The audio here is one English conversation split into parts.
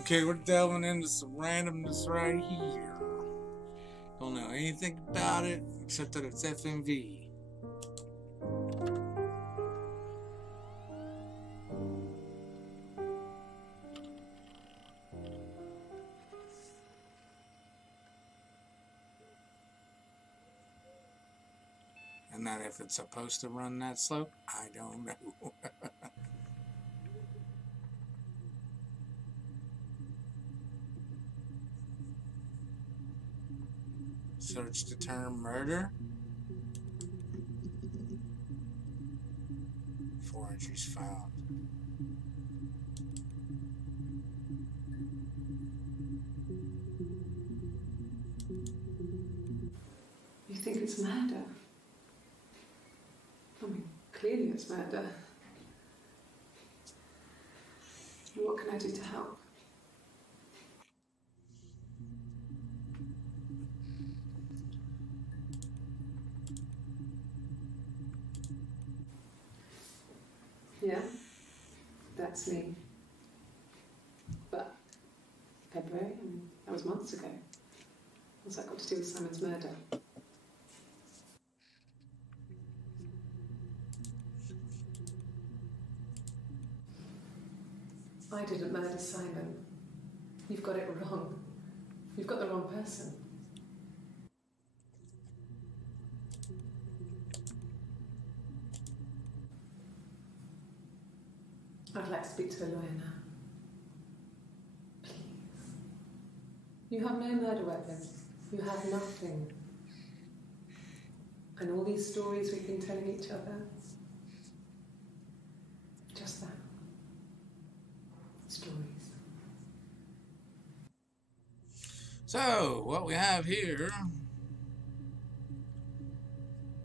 Okay, we're delving into some randomness right here. Don't know anything about it except that it's FMV. And that if it's supposed to run that slow, I don't know. Search the term murder. 4 entries found. You think it's murder? I mean, clearly it's murder. What can I do to help? Yeah, that's me. But February, I mean, that was months ago. What's that got to do with Simon's murder? I didn't murder Simon. You've got it wrong. You've got the wrong person. I'd like to speak to a lawyer now. Please. You have no murder weapon. You have nothing. And all these stories we've been telling each other, just that. Stories. So, what we have here.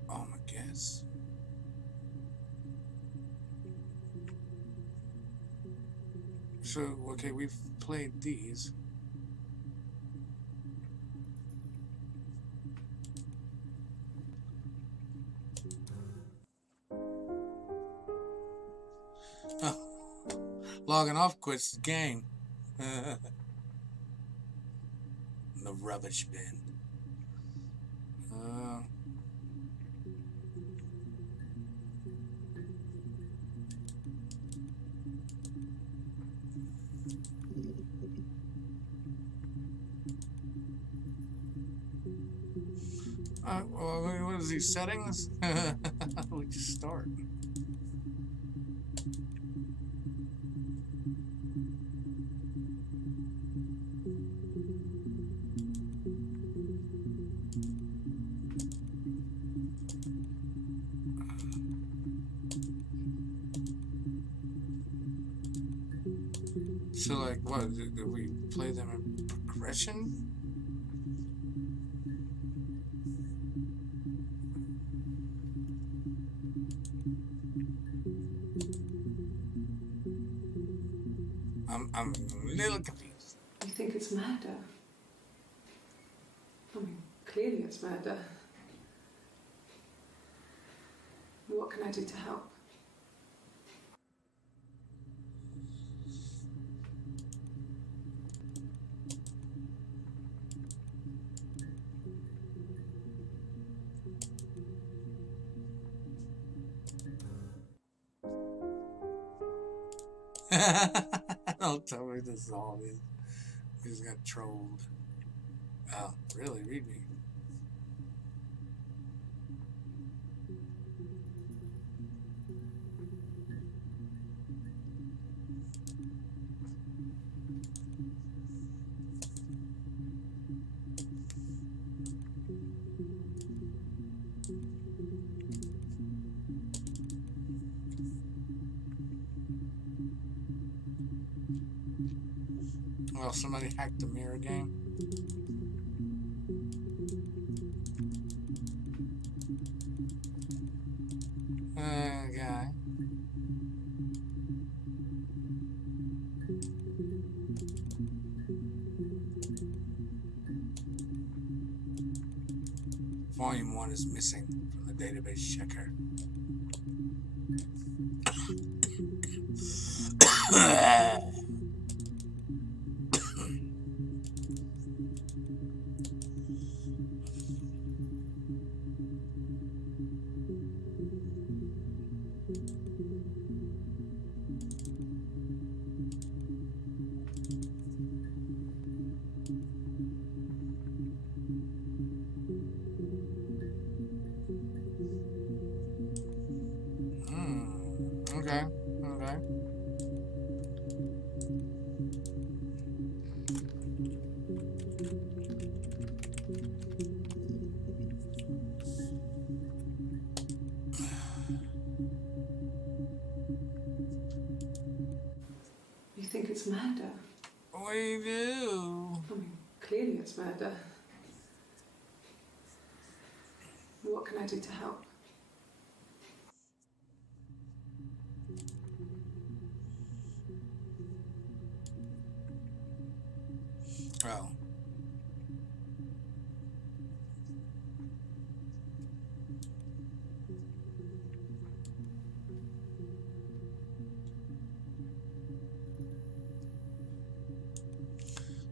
Oh my guess. So, okay, we've played these. Oh, logging off quits the game. The rubbish bin. Well, what is these settings? How do we just start? So, like, what? Do we play them in progression? I'm a little confused. You think it's murder? I mean, clearly it's murder. What can I do to help? Don't tell me this is all this. We just got trolled. Oh, really? Read me. Well, somebody hacked the mirror game. Okay. Volume 1 is missing from the database checker. Okay. Okay. You think it's murder? We do. I mean, clearly it's murder. What can I do to help? Oh.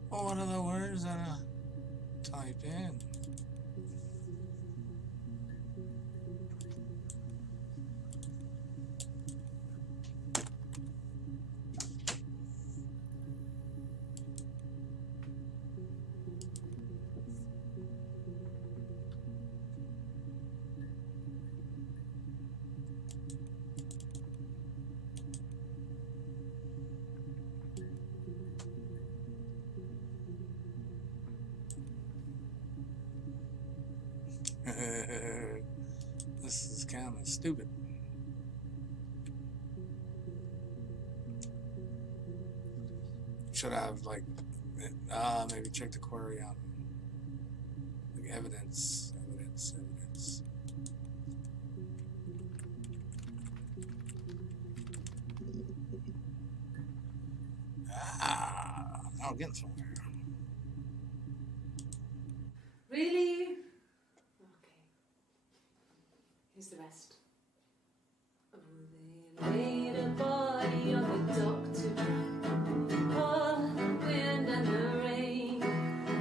Well, what are the words that I type in? This is kind of stupid. Should I have, like, maybe check the query on like evidence. Now we're getting somewhere. Really? Okay. Here's the rest. Oh, they made a body of a doctor. Oh, the wind and the rain.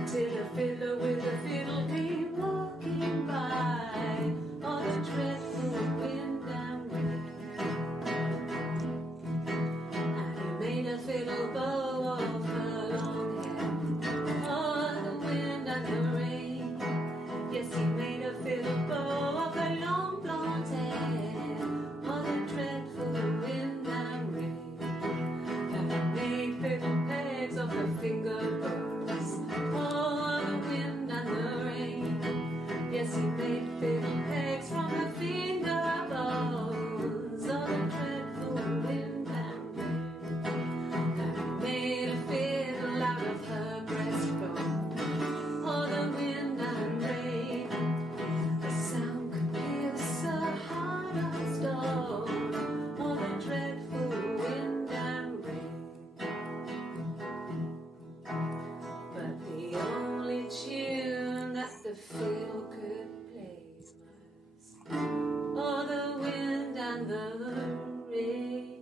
Till a fiddler with a fiddle came walking by. Oh, the dreadful wind and rain. And he made a fiddle bow of her long hair. Oh, the wind and the rain. Yes, he made a fiddle bow of her long blonde hair. Oh, the dreadful wind and rain. And he made fiddle pegs of her finger bows. Oh, the wind and the rain. Yes, he made fiddle pegs from her finger bows. Oh, the dreadful wind and rain. And he made a fiddle out of her breastbone. Oh, the wind and rain. The sound could pierce her heart of stone. Oh, the dreadful wind and rain. But the only tune that the fiddle could play was oh, the wind and the rain.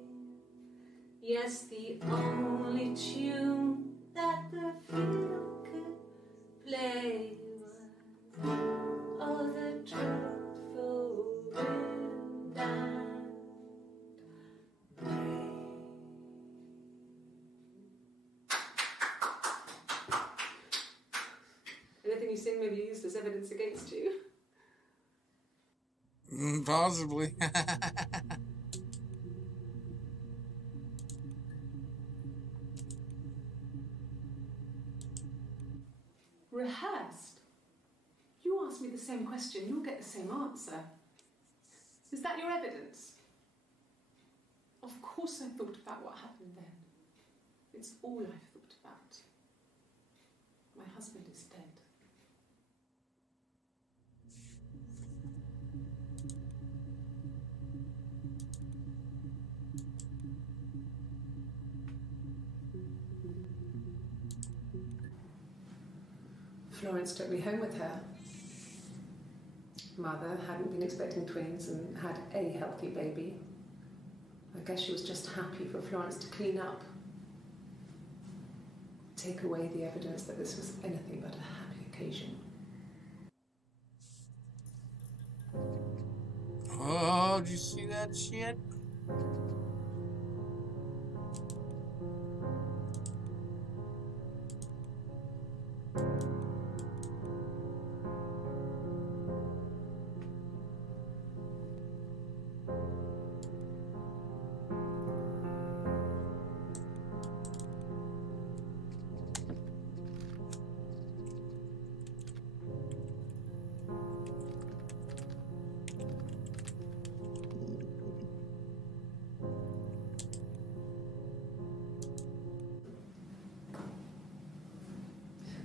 Yes, the only tune that the fiddle could play was oh, the dreadful wind and rain. Anything you sing may be used as evidence against you. Possibly. Rehearsed? You ask me the same question, you'll get the same answer. Is that your evidence? Of course I thought about what happened then. It's all I've thought about. My husband is dead. Florence took me home with her. Mother hadn't been expecting twins and had a healthy baby. I guess she was just happy for Florence to clean up. Take away the evidence that this was anything but a happy occasion. Oh, did you see that shit?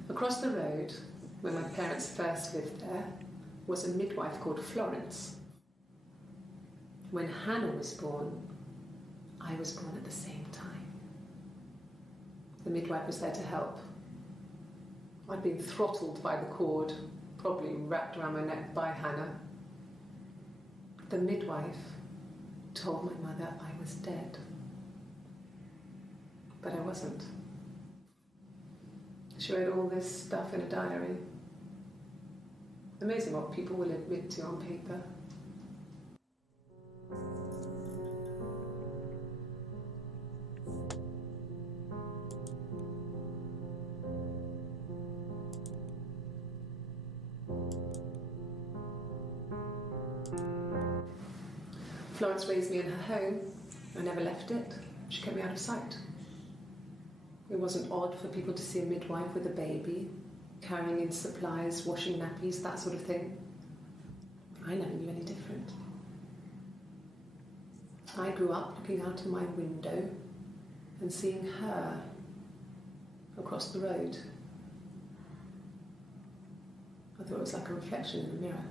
Across the road, where my parents first lived there, was a midwife called Florence. When Hannah was born, I was born at the same time. The midwife was there to help. I'd been throttled by the cord, probably wrapped around my neck by Hannah. The midwife told my mother I was dead. But I wasn't. She wrote all this stuff in a diary. Amazing what people will admit to on paper. Florence raised me in her home. I never left it. She kept me out of sight. It wasn't odd for people to see a midwife with a baby, carrying in supplies, washing nappies, that sort of thing. I never knew any different. I grew up looking out of my window and seeing her across the road. I thought it was like a reflection in the mirror.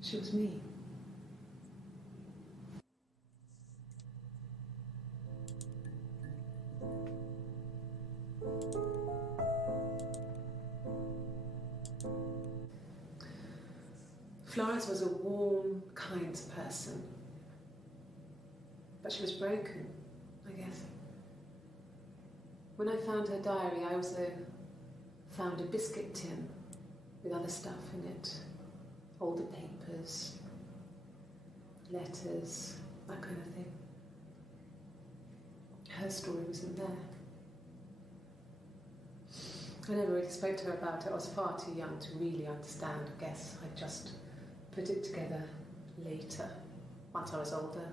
She was me. Florence was a warm, kind person, but she was broken, I guess. When I found her diary, I also found a biscuit tin with other stuff in it, older papers, letters, that kind of thing. Her story wasn't there. I never really spoke to her about it. I was far too young to really understand, I guess. I just put it together later, once I was older.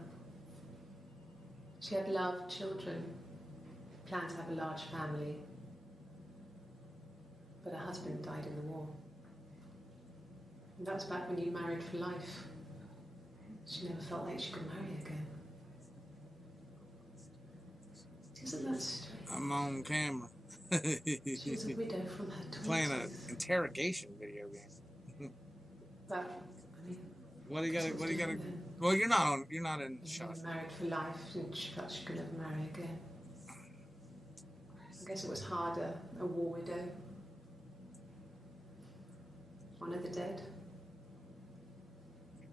She had loved children, planned to have a large family, but her husband died in the war. And that was back when you married for life. She never felt like she could marry again. Isn't that strange? I'm on camera. She was a widow from her 20s. Playing an interrogation video game. But, I mean, What do you got? What do you got? then? Well, you're not on. You're not in the She shot. was married for life and she felt she could never marry again. I guess it was harder, a war widow. One of the dead.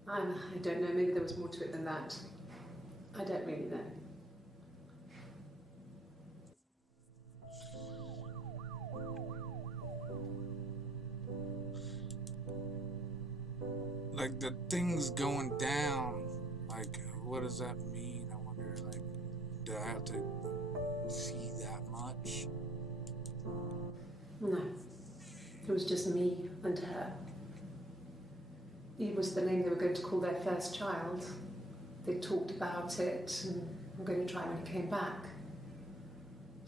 I don't know, maybe there was more to it than that. I don't really know. Like the things going down. Like, what does that mean? I wonder. Like, do I have to see that much? No. It was just me and her. Eve was the name they were going to call their first child. They talked about it and were going to try when he came back.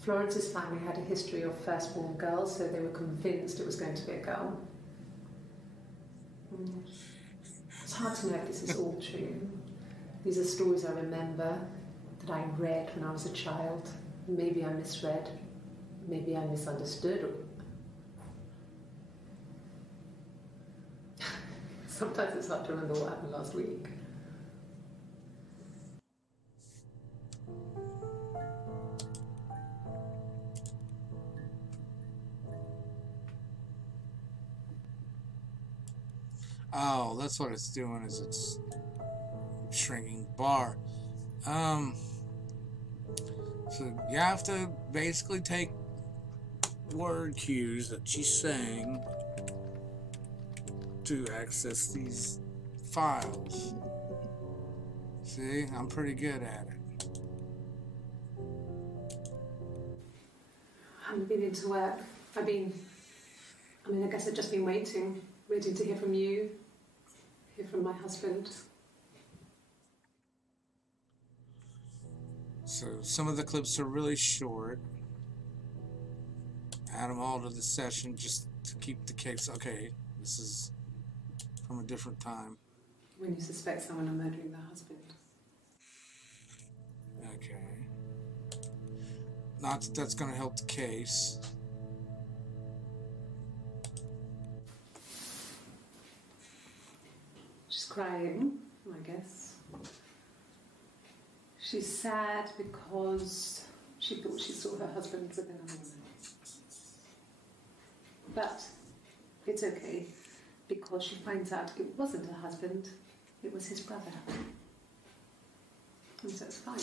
Florence's family had a history of firstborn girls, so they were convinced it was going to be a girl. It's hard to know if this is all true. These are stories I remember, that I read when I was a child. Maybe I misread, maybe I misunderstood. Sometimes it's hard to remember what happened last week. Oh, that's what it's doing. Is it's shrinking bar. So you have to basically take word cues that she's saying to access these files. See, I'm pretty good at it. I haven't been into work. I guess I've just been waiting, ready to hear from you, hear from my husband. So some of the clips are really short. Add them all to the session just to keep the case. Okay, this is from a different time. When you suspect someone of murdering their husband. Okay. Not that that's going to help the case. She's crying, I guess. She's sad because she thought she saw her husband with another woman. But it's okay, because she finds out it wasn't her husband, it was his brother. And so it's fine.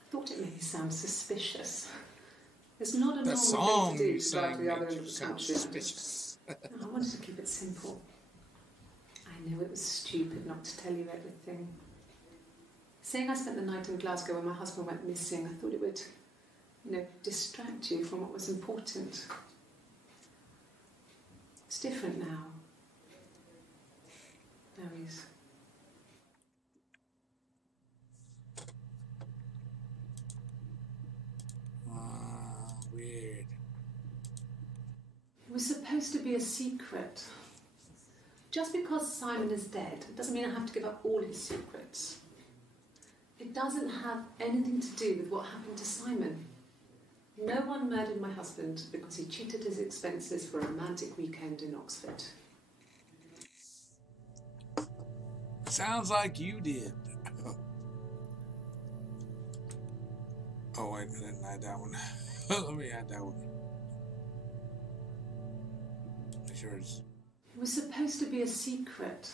I thought it made me sound suspicious. It's not a normal song thing to do you to drive to sang the other makes end you of the sound country. suspicious. I wanted to keep it simple. I know it was stupid not to tell you everything. Saying I spent the night in Glasgow when my husband went missing, I thought it would, distract you from what was important. It's different now. Now he's... Weird. It was supposed to be a secret. Just because Simon is dead doesn't mean I have to give up all his secrets. It doesn't have anything to do with what happened to Simon. No one murdered my husband because he cheated his expenses for a romantic weekend in Oxford. Sounds like you did. Oh, wait, I didn't add that one. Let me add that one. Make sure it's... It was supposed to be a secret.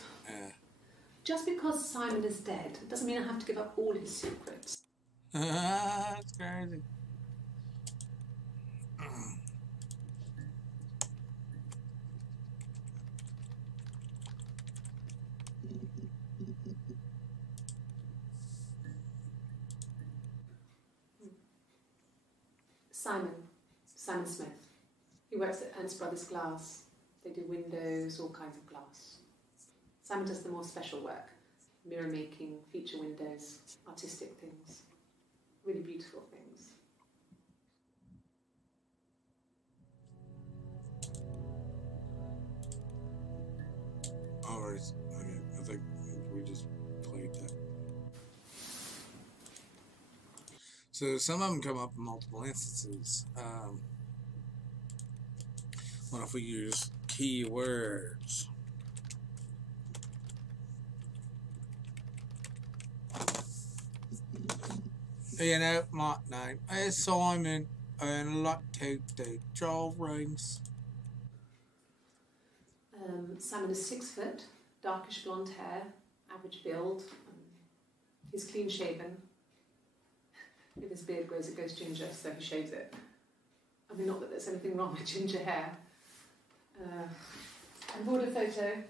Just because Simon is dead doesn't mean I have to give up all his secrets. That's crazy. Simon Smith. He works at Ernst Brothers Glass. They do windows, all kinds of glass. Simon does the more special work, mirror making, feature windows, artistic things, really beautiful things. Alright, okay, I think we just played that. So some of them come up in multiple instances. What if we use keywords? My name is Simon, and I like to do drawings. Simon is 6 foot, darkish blonde hair, average build. He's clean shaven. If his beard grows, it goes ginger, so he shaves it. I mean, not that there's anything wrong with ginger hair. I bought a photo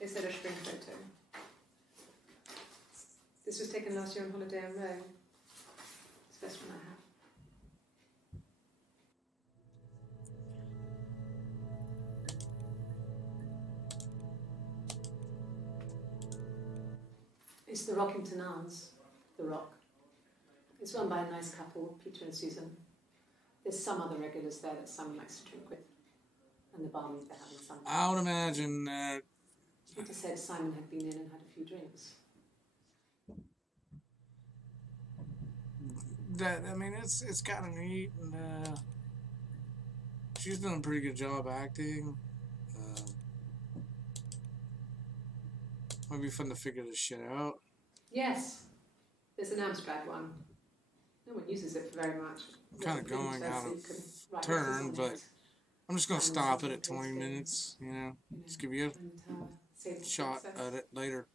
instead of spring photo. This was taken last year on holiday in Rome. It's the best one I have. It's the Rockington Arms, The Rock. It's run by a nice couple, Peter and Susan. There's some other regulars there that Simon likes to drink with. And the barmaid they're having some. I would imagine that... Peter said Simon had been in and had a few drinks. It's kind of neat, and she's done a pretty good job acting. Might be fun to figure this shit out. Yes, there's an abstract one. No one uses it very much. I'm kind of going out of turn, but I'm just going to stop it at 20 minutes, Just give you a shot at it later.